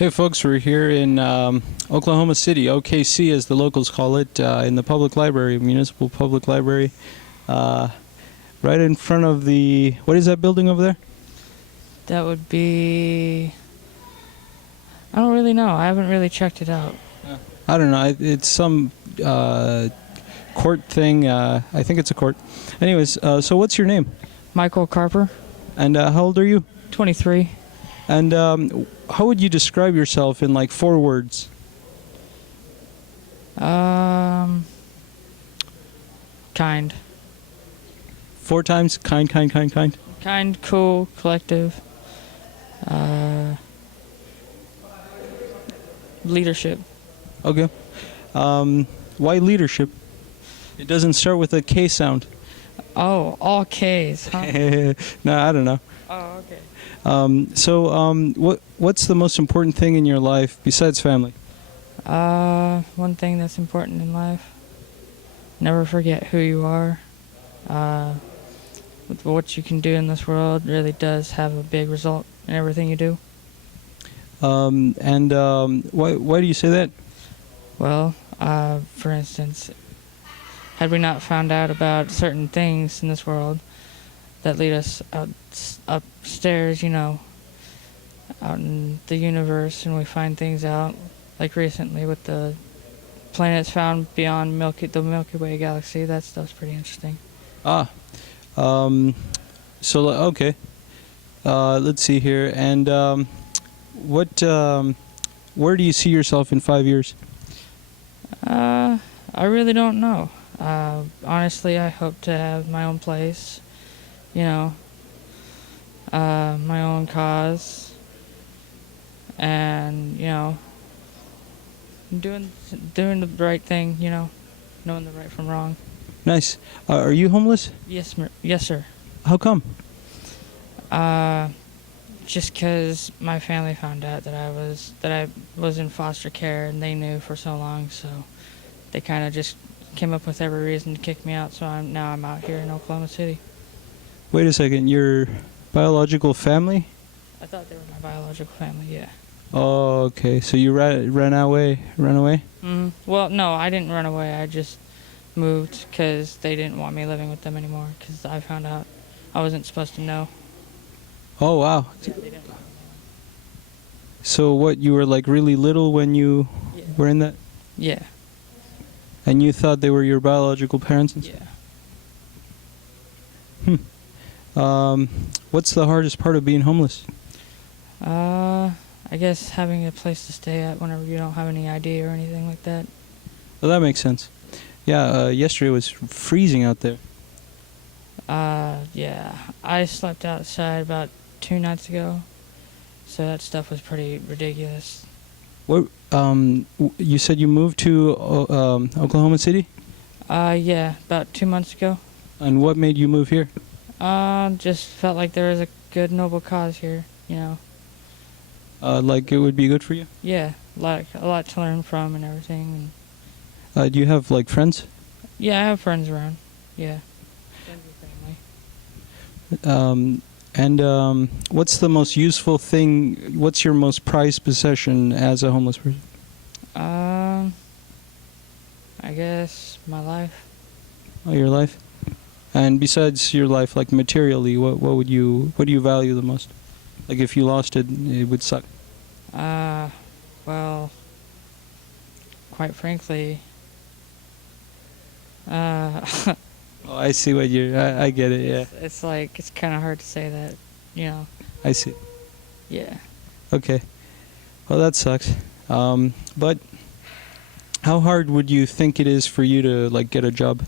Hey folks, we're here in Oklahoma City, OKC as the locals call it, in the public library, municipal public library, right in front of the, what is that building over there? That would be... I don't really know. I haven't really checked it out. I don't know, it's some court thing, I think it's a court. Anyways, so what's your name? Michael Carper, And how old are you? 23. And how would you describe yourself in like 4 words? Kind. 4 times? Kind. Kind, cool, collective. Leadership. Okay. Why leadership? It doesn't start with a K sound. Oh, all K's, huh? No, I don't know. Oh, okay. What's the most important thing in your life besides family? One thing that's important in life, never forget who you are. What you can do in this world really does have a big result in everything you do. Why do you say that? Well, for instance, had we not found out about certain things in this world that lead us upstairs, out in the universe, and we find things out, like recently with the planets found beyond the Milky Way galaxy, that stuff's pretty interesting. Okay. Let's see here. And where do you see yourself in 5 years? I really don't know. Honestly, I hope to have my own place, my own cause, and, doing the right thing, knowing the right from wrong. Nice. Are you homeless? Yes, sir. How come? Just 'cause my family found out that I was in foster care, and they knew for so long, so they kind of just came up with every reason to kick me out. So I'm out here in Oklahoma City. Wait a second. Your biological family? I thought they were my biological family. Yeah. Oh, okay. So you ran away? Mm-hmm. Well, no, I didn't run away. I just moved because they didn't want me living with them anymore. Because I found out I wasn't supposed to know. Oh, wow. Yeah, they didn't want me. So what, you were like really little when you were in that? Yeah. And you thought they were your biological parents? Yeah. What's the hardest part of being homeless? I guess having a place to stay at whenever you don't have any ID or anything like that. Well, that makes sense. Yeah, yesterday it was freezing out there. Yeah. I slept outside about 2 nights ago, so that stuff was pretty ridiculous. What? You said you moved to Oklahoma City? Yeah, about 2 months ago. And what made you move here? Just felt like there was a good, noble cause here, Like it would be good for you? Yeah, like a lot to learn from and everything. Do you have like friends? Yeah, I have friends around. Yeah. Friends and family. What's the most useful thing? What's your most prized possession as a homeless person? I guess my life. Oh, your life. And besides your life, like materially, what do you value the most? Like if you lost it, it would suck. Well, quite frankly, Oh, I see what I get it. Yeah. it's like it's kind of hard to say that, I see. Yeah. Okay. Well, that sucks. But how hard would you think it is for you to like get a job?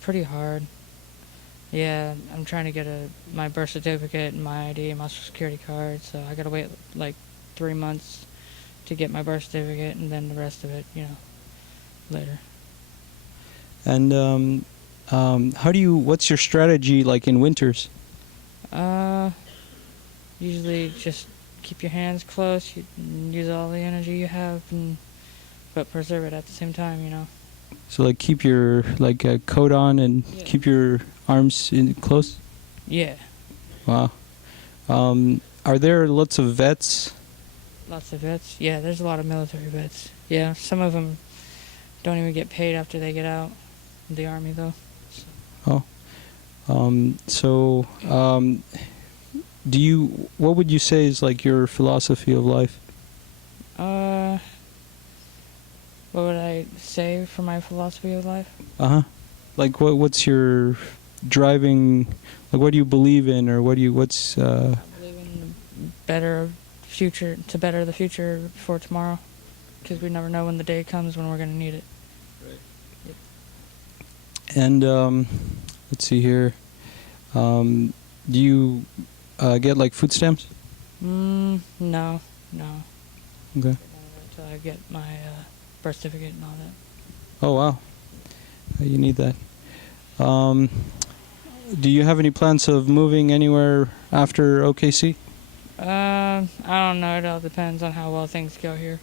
Pretty hard. Yeah, I'm trying to get my birth certificate and my ID and my social security card, so I gotta wait like 3 months to get my birth certificate, and then the rest of it, later. And what's your strategy like in winters? Usually just keep your hands close, use all the energy you have, but preserve it at the same time, So like keep your coat on and keep your arms close? Yeah. Wow. Are there lots of vets? Lots of vets. Yeah, there's a lot of military vets. Yeah, some of them don't even get paid after they get out of the army, though. Oh. So, do you? What would you say is like your philosophy of life? What would I say for my philosophy of life? Uh-huh. Like what's your driving, like what do you believe in, or what's I believe in better future, to better the future for tomorrow, because we never know when the day comes when we're going to need it. and let's see here. Do you get like food stamps? No. Okay. Until I get my birth certificate and all that. Oh wow. You need that. Do you have any plans of moving anywhere after OKC? I don't know. It all depends on how well things go here.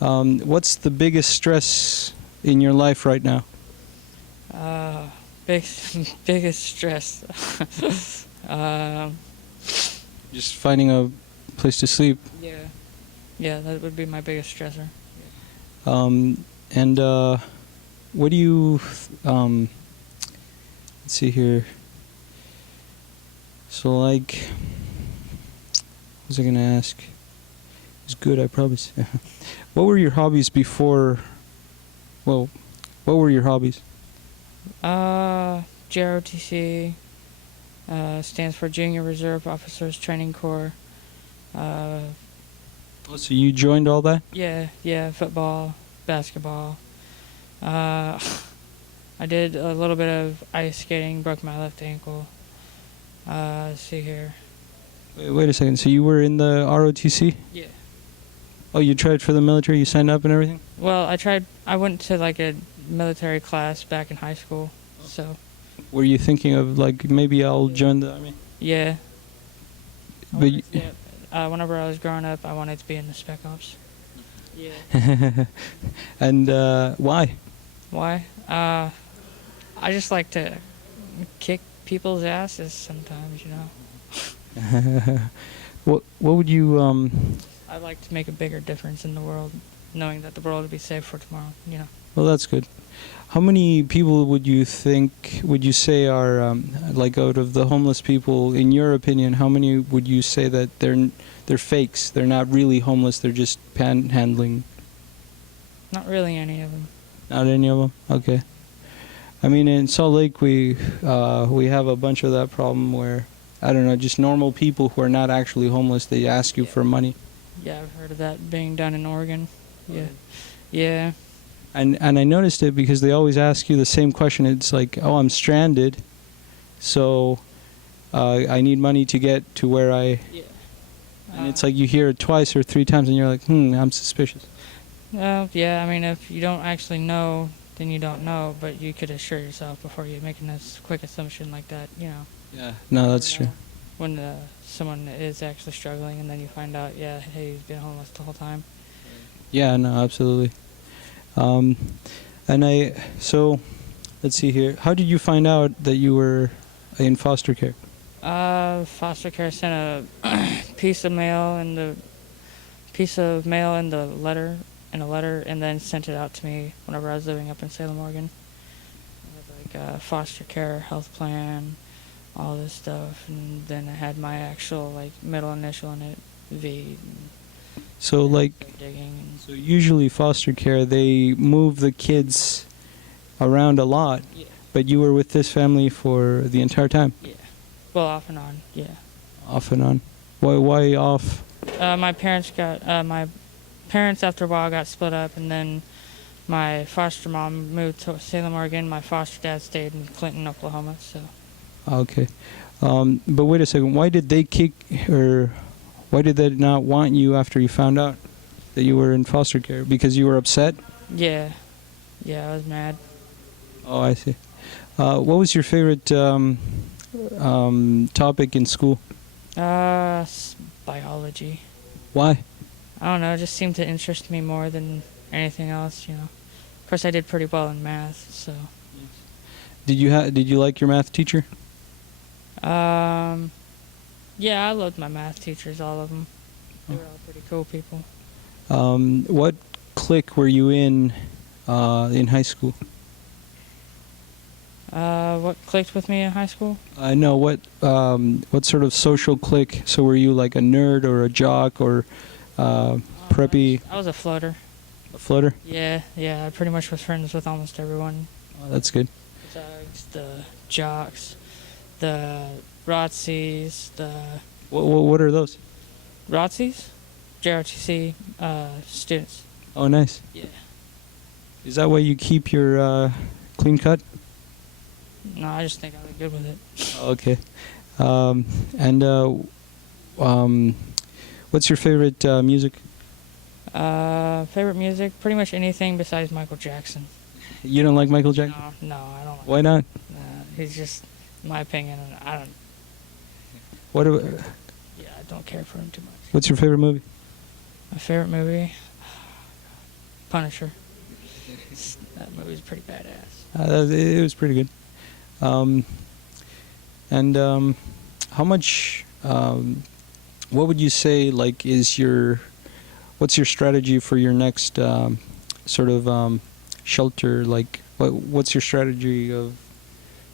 What's the biggest stress in your life right now? Biggest stress. Just finding a place to sleep. Yeah, that would be my biggest stressor. And what do you? Let's see here. So like, what was I gonna ask? It's good, I promise. What were your hobbies before? Well, what were your hobbies? JROTC stands for Junior Reserve Officers Training Corps. Oh, so you joined all that? Yeah, football, basketball. I did a little bit of ice skating, broke my left ankle. Let's see here. Wait a second. So you were in the ROTC? Yeah. Oh, you tried for the military? You signed up and everything? Well, I went to like a military class back in high school, so. Were you thinking of like maybe I'll join the army? Yeah. But whenever I was growing up, I wanted to be in the Spec Ops. Yeah. And why? Why? I just like to kick people's asses sometimes, you know. What would you I'd like to make a bigger difference in the world, knowing that the world will be safe for tomorrow, you know. Well, that's good. How many people would you say are like out of the homeless people, in your opinion, how many would you say that they're fakes? They're not really homeless, they're just panhandling? Not really any of them. Not any of them? Okay. I mean, in Salt Lake, we have a bunch of that problem where, I don't know, just normal people who are not actually homeless, they ask you for money. Yeah, I've heard of that being done in Oregon. Yeah. And I noticed it because they always ask you the same question. It's like, oh, I'm stranded, so I need money to get to where I... Yeah. And it's like you hear it twice or three times and you're like, I'm suspicious. Well, yeah, I mean, if you don't actually know, then you don't know, but you could assure yourself before you make a quick assumption like that, you know. Yeah, no, that's true. When someone is actually struggling and then you find out, yeah, hey, he's been homeless the whole time. Yeah, no, absolutely. So, let's see here. How did you find out that you were in foster care? Foster care sent a piece of mail in the letter, and then sent it out to me whenever I was living up in Salem, Oregon. It was like foster care, health plan, all this stuff, and then it had my actual like middle initial in it, V. So like, so usually foster care, they move the kids around a lot, Yeah. but you were with this family for the entire time? Yeah. Well, off and on, yeah. Off and on. Why off? My parents after a while got split up, and then my foster mom moved to Salem, Oregon. My foster dad stayed in Clinton, Oklahoma, so. Okay. But wait a second, why did they why did they not want you after you found out that you were in foster care? Because you were upset? Yeah, I was mad. Oh, I see. What was your favorite topic in school? Biology. Why? I don't know, it just seemed to interest me more than anything else, you know. Of course, I did pretty well in math, so. Did you like your math teacher? Yeah, I loved my math teachers, all of them. They were all pretty cool people. What clique were you in high school? What clicked with me in high school? I know what sort of social clique. So were you like a nerd or a jock or preppy, I was a floater. a floater? Yeah, I pretty much was friends with almost everyone. Oh, that's good. The thugs, the jocks, the ROTCs, What are those? ROTCs? JROTC students. Oh, nice. Yeah. Is that why you keep your clean cut? No, I just think I look good with it. Oh, okay. And what's your favorite music? Favorite music? Pretty much anything besides Michael Jackson. You don't like Michael Jackson? No, I don't like Why not? he's just, in my opinion, I don't, What? yeah, I don't care for him too much. What's your favorite movie? My favorite movie? Punisher. That movie's pretty badass. It was pretty good. And how much? What would you say? Like, what's your strategy for your next sort of shelter? Like, what's your strategy of,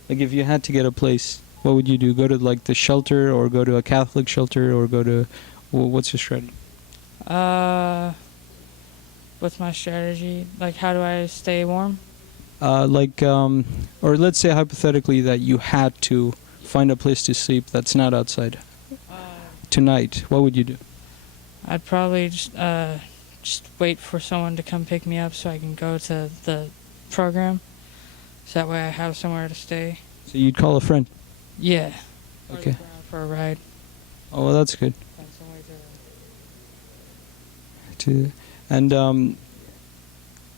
like, if you had to get a place, what would you do? Go to like the shelter, or go to a Catholic shelter, or go to? What's your strategy? What's my strategy? Like, how do I stay warm? Or let's say hypothetically that you had to find a place to sleep that's not outside tonight. What would you do? I'd probably just wait for someone to come pick me up so I can go to the program. So that way I have somewhere to stay. So you'd call a friend. Yeah. Or Okay. look around for a ride. Oh, well, that's good. Find somewhere And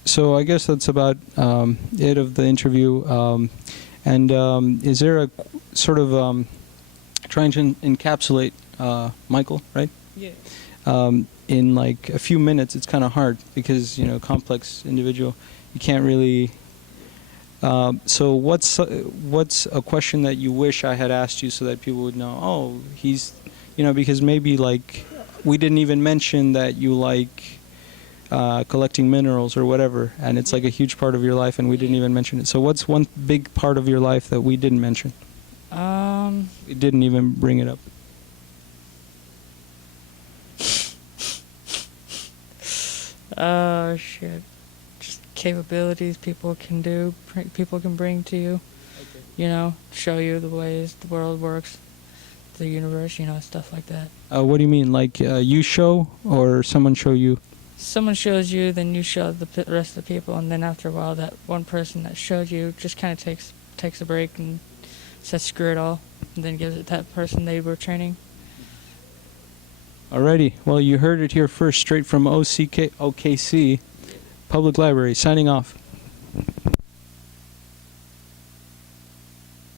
so I guess that's about it of the interview. Is there a sort of trying to encapsulate Michael, right? Yeah. In like a few minutes? It's kind of hard because, complex individual. You can't really. So what's a question that you wish I had asked you so that people would know? Oh, he's, because maybe like we didn't even mention that you like collecting minerals or whatever, and it's like a huge part of your life, and we didn't even mention it. So what's one big part of your life that we didn't mention? We didn't even bring it up. Oh shit. Just capabilities people can do, people can bring to you. Okay. Show you the ways the world works, the universe, stuff like that. What do you mean? Like you show, or someone show you? Someone shows you, then you show the rest of the people, and then after a while, that one person that showed you just kind of takes a break and says screw it all, and then gives it that person they were training. Alrighty. Well, you heard it here first, straight from OKC Public Library. Signing off.